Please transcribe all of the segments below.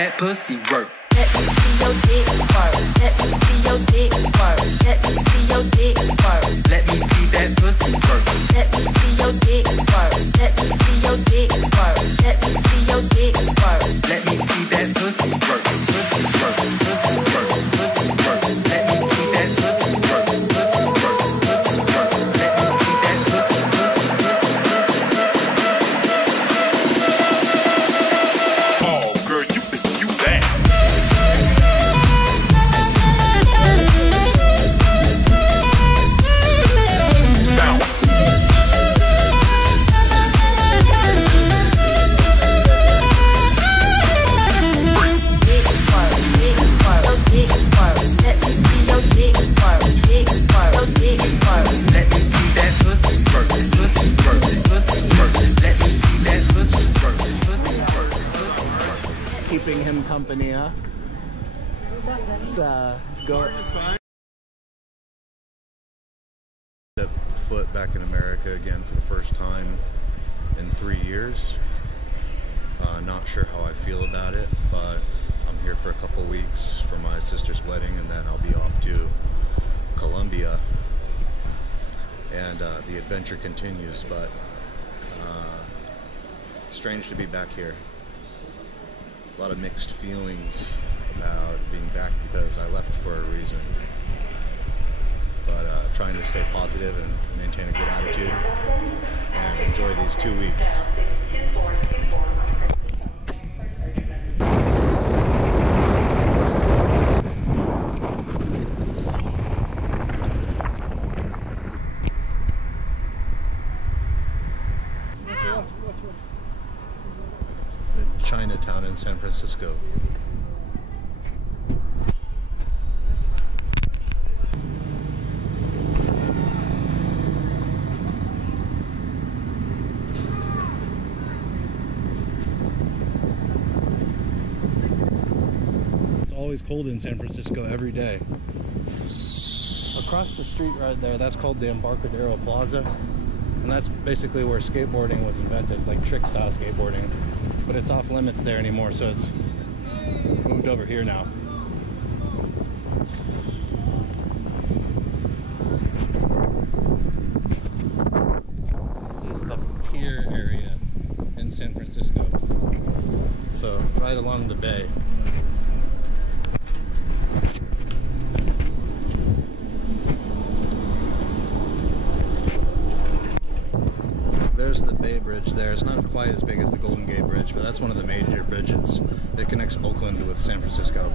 that pussy work. Let me see your dick work. Let me see your dick work. Let me see your dick work. Let me see that pussy work. Let me see your dick work. Let me see your dick work. Let me see your dick work. Let me see that pussy work. Pussy work. Pussy work. Pussy work. Let me see that pussy work. Pussy work. Pussy work. Let me see that pussy. Oh, girl, you that. Bounce. Dick work. Dick work. Your dick work. Let me see your dick work. Dick work. Your dick work. Let me see that pussy work. Pussy work. Pussy work. Let me see that pussy work. Pussy work. Pussy work. Keeping him company, huh? Go. Step foot back in America again for the first time in 3 years. Not sure how I feel about it, but I'm here for a couple weeks for my sister's wedding, and then I'll be off to Colombia, and the adventure continues. But strange to be back here. A lot of mixed feelings about being back because I left for a reason. But trying to stay positive and maintain a good attitude and enjoy these 2 weeks. Chinatown in San Francisco. It's always cold in San Francisco every day. Across the street right there, that's called the Embarcadero Plaza. And that's basically where skateboarding was invented, like trick style skateboarding. But it's off limits there anymore, so it's moved over here now. This is the pier area in San Francisco. So right along the bay. There's the Bay Bridge there. It's not quite as big as the Golden Gate Bridge, but that's one of the major bridges that connects Oakland with San Francisco.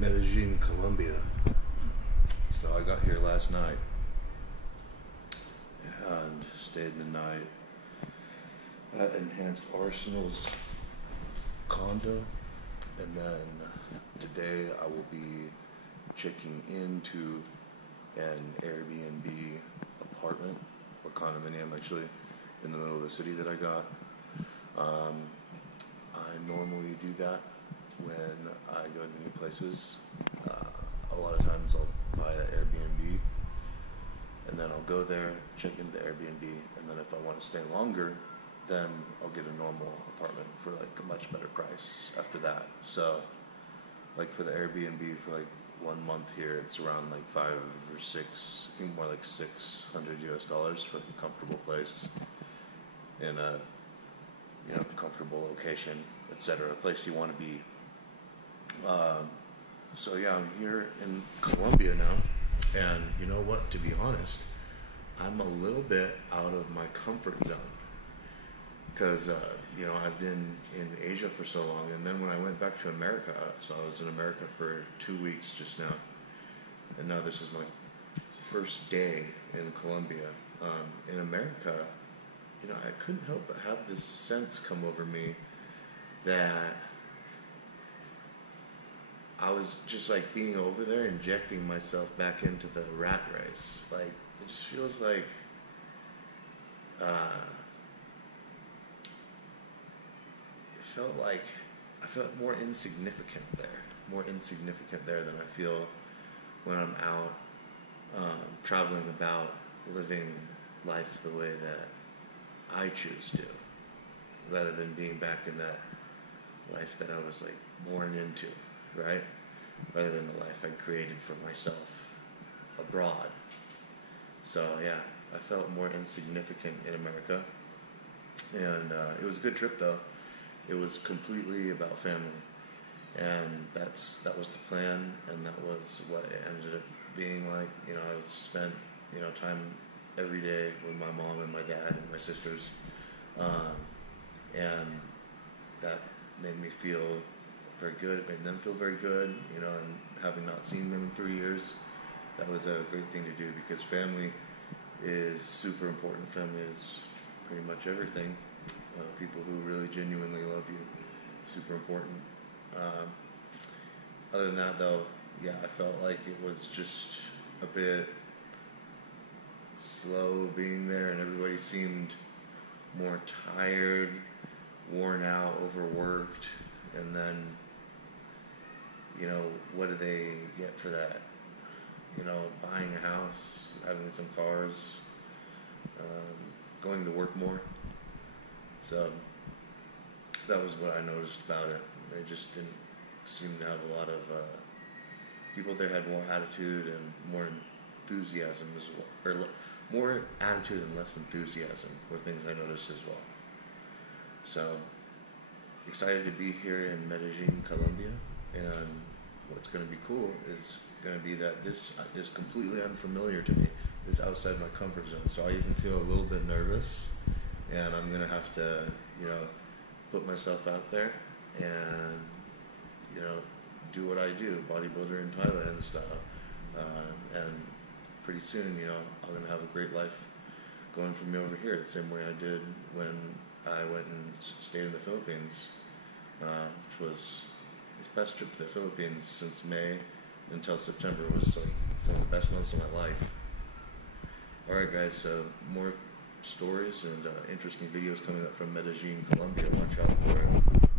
Medellin Colombia. So I got here last night and stayed the night at Enhanced Arsenal's condo, and then today I will be checking into an Airbnb apartment or condominium, actually, in the middle of the city that I got. I normally do that when I go to new places. A lot of times I'll buy an Airbnb, and then I'll go there, check into the Airbnb, and then if I want to stay longer, then I'll get a normal apartment for like a much better price after that. So like for the Airbnb for like 1 month here, it's around like 5 or 6, I think more like $600 for a comfortable place in a comfortable location, etc. A place you want to be. So yeah, I'm here in Colombia now, and you know what, to be honest, I'm a little bit out of my comfort zone, because I've been in Asia for so long, and then when I went back to America, so I was in America for 2 weeks just now, and now this is my first day in Colombia. In America, I couldn't help but have this sense come over me that I was just like being over there, injecting myself back into the rat race. Like, it just feels like I felt more insignificant there than I feel when I'm out traveling about, living life the way that I choose to, rather than being back in that life that I was like born into, right? Rather than the life I created for myself abroad. So yeah, I felt more insignificant in America, and it was a good trip though. It was completely about family, and that was the plan, and that was what it ended up being like. I spent time every day with my mom and my dad and my sisters, and that made me feel very good. It made them feel very good, and having not seen them in 3 years, that was a great thing to do, because family is super important. Family is pretty much everything. People who really genuinely love you, super important. Other than that though, yeah, I felt like it was just a bit slow being there, and everybody seemed more tired, worn out, overworked, and then, what do they get for that? Buying a house, having some cars, going to work more. So that was what I noticed about it. They just didn't seem to have a lot of people there had more attitude and more enthusiasm as well, or more attitude and less enthusiasm were things I noticed as well. So excited to be here in Medellin, Colombia, and what's going to be cool is going to be that this is completely unfamiliar to me. This is outside my comfort zone, so I even feel a little bit nervous, and I'm going to have to, put myself out there and, do what I do, bodybuilder in Thailand style, and pretty soon, I'm going to have a great life going from me over here, the same way I did when I went and stayed in the Philippines, which was this best trip to the Philippines since May until September. Was like some of the best months of my life. Alright guys, so more stories and interesting videos coming up from Medellin, Colombia. Watch out for it.